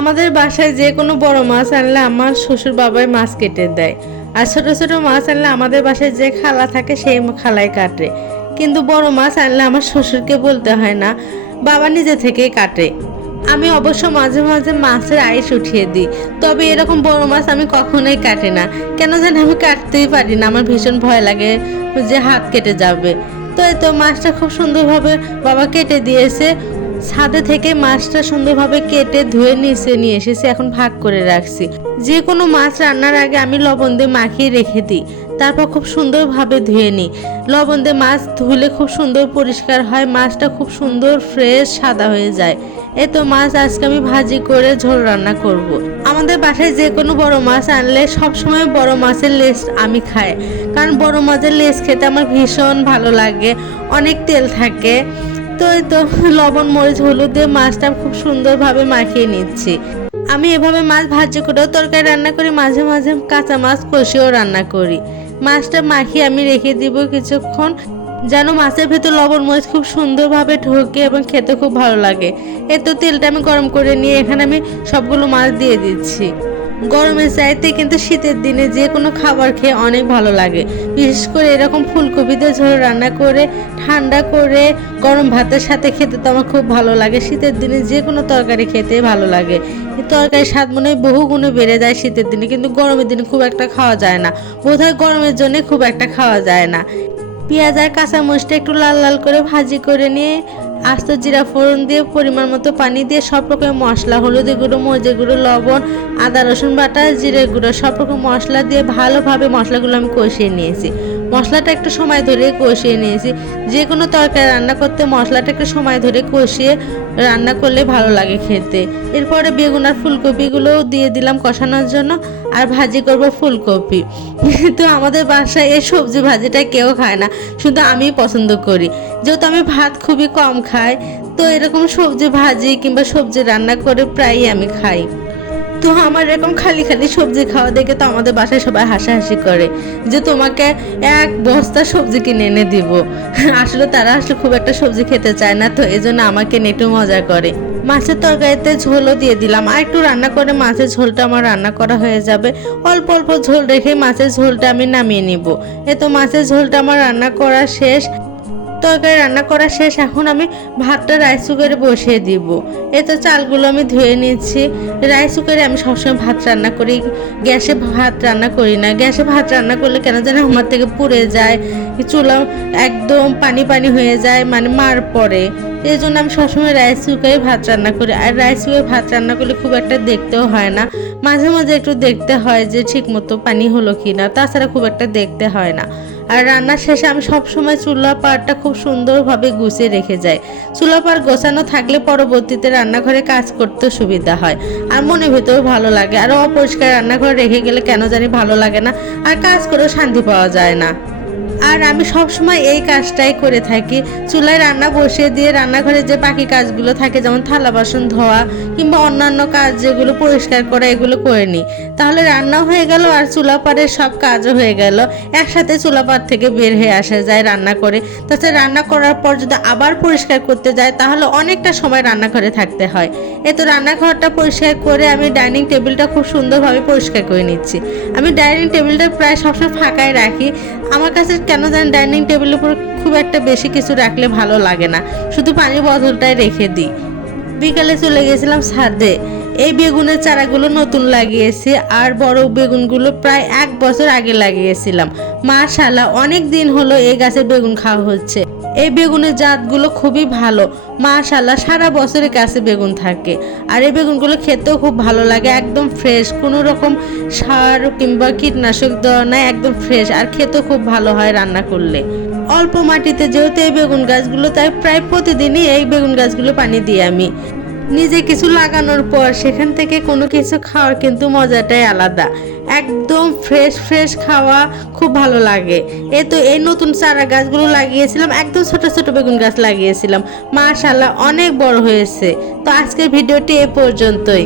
আমাদের বাসায় যে কোনো বড় মাছ আনলে আমার শ্বশুর বাবাই মাছ কেটে দেয়। আর ছোট ছোট মাছ আনলে আমাদের বাসায় যে খালা থাকে সেই খালাই কাটে। কিন্তু বড় মাছ আনলে আমার শ্বশুরকে বলতে হয় না, বাবা নিজে থেকেই কাটে। আমি অবশ্য মাঝে মাঝে মাছের আইস উঠিয়ে দিই, তবে এরকম বড় মাছ আমি কখনোই কাটি না। কেন জানি আমি কাটতেই পারি না, আমার ভীষণ ভয় লাগে যে হাত কেটে যাবে। তো এই তো মাছটা খুব সুন্দরভাবে বাবা কেটে দিয়েছে ছাদে থেকে মাছটা সুন্দরভাবে কেটে ধুয়ে নিচে নিয়ে এসেছি, এখন ভাগ করে রাখছি। যে কোনো মাছ রান্নার আগে আমি লবণ দিয়ে মাখিয়ে রেখে দিই, তারপর খুব সুন্দরভাবে ধুয়ে নিই। লবণ দিয়ে মাছ ধুলে খুব সুন্দর পরিষ্কার হয়, মাছটা খুব সুন্দর ফ্রেশ, সাদা হয়ে যায়। এ তো মাছ আজকে আমি ভাজি করে ঝোল রান্না করব। আমাদের বাসায় যে কোনো বড় মাছ আনলে সবসময় বড় মাছের লেস আমি খাই, কারণ বড় মাছের লেস খেতে আমার ভীষণ ভালো লাগে, অনেক তেল থাকে। তো এই তো লবণ, মরিচ, হলুদ দিয়ে মাছটা খুব সুন্দরভাবে মাখিয়ে নিচ্ছি। আমি এভাবে মাছ ভাজি করেও তরকারি রান্না করি, মাঝে মাঝে কাঁচা মাছ কষিয়েও রান্না করি। মাছটা মাখিয়ে আমি রেখে দিব কিছুক্ষণ, যেন মাছের ভেতর লবণ, মরিচ খুব সুন্দরভাবে ঢোকে এবং খেতে খুব ভালো লাগে। এ তো তেলটা আমি গরম করে নিয়ে এখানে আমি সবগুলো মাছ দিয়ে দিচ্ছি। গরমের চাইতে কিন্তু শীতের দিনে যে কোনো খাবার খেয়ে অনেক ভালো লাগে। বিশেষ করে এরকম ফুলকপিতে ঝোল রান্না করে, ঠান্ডা করে, গরম ভাতের সাথে খেতে তো আমার খুব ভালো লাগে। শীতের দিনে যে কোনো তরকারি খেতে ভালো লাগে। তরকারি স্বাদ মনে হয় বহু গুণে বেড়ে যায় শীতের দিনে, কিন্তু গরমের দিনে খুব একটা খাওয়া যায় না। বোধহয় গরমের জন্য খুব একটা খাওয়া যায় না। পেঁয়াজ আর কাঁচামরিচটা একটু লাল লাল করে ভাজি করে নিয়ে আস্ত জিরা ফোড়ন দিয়ে পরিমাণ মতো পানি দিয়ে সব রকমের মশলা হলুদের গুঁড়ো, মরিচের গুঁড়ো, লবণ, আদা, রসুন বাটা জিরে গুঁড়ো, সব রকম মশলা দিয়ে ভালোভাবে মশলাগুলো আমি কষিয়ে নিয়েছি। মশলাটা একটু সময় ধরে কষিয়ে নিয়েছি। যে কোনো তরকারি রান্না করতে মশলাটা একটু সময় ধরে কষিয়ে রান্না করলে ভালো লাগে খেতে। এরপরে বেগুন আর ফুলকপিগুলোও দিয়ে দিলাম কষানোর জন্য আর ভাজি করব ফুলকপি। কিন্তু আমাদের বাসায় এই সবজি ভাজিটা কেউ খায় না, শুধু আমি পছন্দ করি। যেহেতু আমি ভাত খুবই কম খাই, তো এরকম সবজি ভাজি কিংবা সবজি রান্না করে প্রায়ই আমি খাই। তো আমার এরকম খালি খালি সবজি খাওয়া দেখে তো আমাদের বাসায় সবাই হাসাহাসি করে যে তোমাকে এক বস্তা সবজি কিনে এনে দিব। আসলে তারা আসলে খুব একটা সবজি খেতে চায় না, তো এই জন্য আমাকে নেটু মজা করে। মাছের তরকারিতে ঝোলও দিয়ে দিলাম। আর একটু রান্না করে মাছের ঝোলটা আমার রান্না করা হয়ে যাবে। অল্প অল্প ঝোল রেখে মাছের ঝোলটা আমি নামিয়ে নিব। এ তো মাছের ঝোলটা আমার রান্না করা শেষ। তরকারি রান্না করা শেষ, এখন আমি ভাতটা রাইস কুকারে বসিয়ে দিব। এই তো চালগুলো আমি ধুয়ে নিচ্ছি। রাইস কুকারে আমি সবসময় ভাত রান্না করি। গ্যাসে ভাত রান্না করি না। গ্যাসে ভাত রান্না করলে কেন জানি আমার থেকে পুড়ে যায়। চুলা একদম পানি পানি হয়ে যায় মানে মার পরে। এই জন্য আমি সবসময় রাইস কুকারে ভাত রান্না করি। আর রাইস কুকারে ভাত রান্না করলে খুব একটা দেখতেও হয় না। মাঝে মাঝে একটু দেখতে হয় যে ঠিক মতো পানি হলো কি না তাছাড়া খুব একটা দেখতে হয় না। আর রান্নার শেষে আমি সবসময় চুলা পাড়টা খুব সুন্দরভাবে গুছিয়ে রেখে যাই। চুলা পাড় গোছানো থাকলে পরবর্তীতে রান্নাঘরে কাজ করতে সুবিধা হয়। আর মনে ভেতরেও ভালো লাগে। আর অপরিষ্কার রান্নাঘরে রেখে গেলে কেন জানি ভালো লাগে না। আর কাজ করেও শান্তি পাওয়া যায় না। আর আমি সব সময় এই কাজটাই করে থাকি। চুলায় রান্না বসিয়ে দিয়ে রান্নাঘরে যে বাকি কাজগুলো থাকে, যেমন থালা বাসন ধোয়া কিংবা অন্যান্য কাজ যেগুলো পরিষ্কার করা, এগুলো করে নিই। তাহলে রান্না হয়ে গেল আর চুলা পাড়ের সব কাজও হয়ে গেল। একসাথে চুলা পাড় থেকে বের হয়ে আসা যায় রান্না করে। তাছাড়া রান্না করার পর যদি আবার পরিষ্কার করতে যায় তাহলে অনেকটা সময় রান্নাঘরে থাকতে হয়। এ তো রান্নাঘরটা পরিষ্কার করে আমি ডাইনিং টেবিলটা খুব সুন্দরভাবে পরিষ্কার করে নিচ্ছি। আমি ডাইনিং টেবিলটা প্রায় সবসময় ফাঁকায় রাখি। আমার কাছে কেন জানি ডাইনিং টেবিলের উপর খুব একটা বেশি কিছু রাখলে ভালো লাগে না। শুধু পানির বোতলটাই রেখে দিই। বিকালে চলে গেছিলাম ছাদে। এই বেগুনের চারাগুলো নতুন লাগিয়েছি আর বড় বেগুনগুলো প্রায় এক বছর আগে লাগিয়েছিলাম। মাশাল্লাহ অনেক দিন হলো এই গাছের বেগুন খাওয়া হচ্ছে। এই বেগুনের জাতগুলো খুবই ভালো। মাশাল্লাহ সারা বছরের গাছে বেগুন থাকে। আর এই বেগুনগুলো খেতেও খুব ভালো লাগে, একদম ফ্রেশ কোনো রকম সার কিংবা কীটনাশক দেওয়া নাই, একদম ফ্রেশ আর খেতেও খুব ভালো হয় রান্না করলে। অল্প মাটিতে যেহেতু এই বেগুন গাছগুলো, তাই প্রায় প্রতিদিনই এই বেগুন গাছগুলো পানি দিই আমি। নিজে কিছু লাগানোর পর সেখান থেকে কোনো কিছু খাওয়ার কিন্তু মজাটাই আলাদা। একদম ফ্রেশ ফ্রেশ খাওয়া খুব ভালো লাগে। এ তো এই নতুন চারা গাছগুলো লাগিয়েছিলাম, একদম ছোট ছোট বেগুন গাছ লাগিয়েছিলাম। মাশাল্লাহ অনেক বড় হয়েছে। তো আজকের ভিডিওটি এ পর্যন্তই।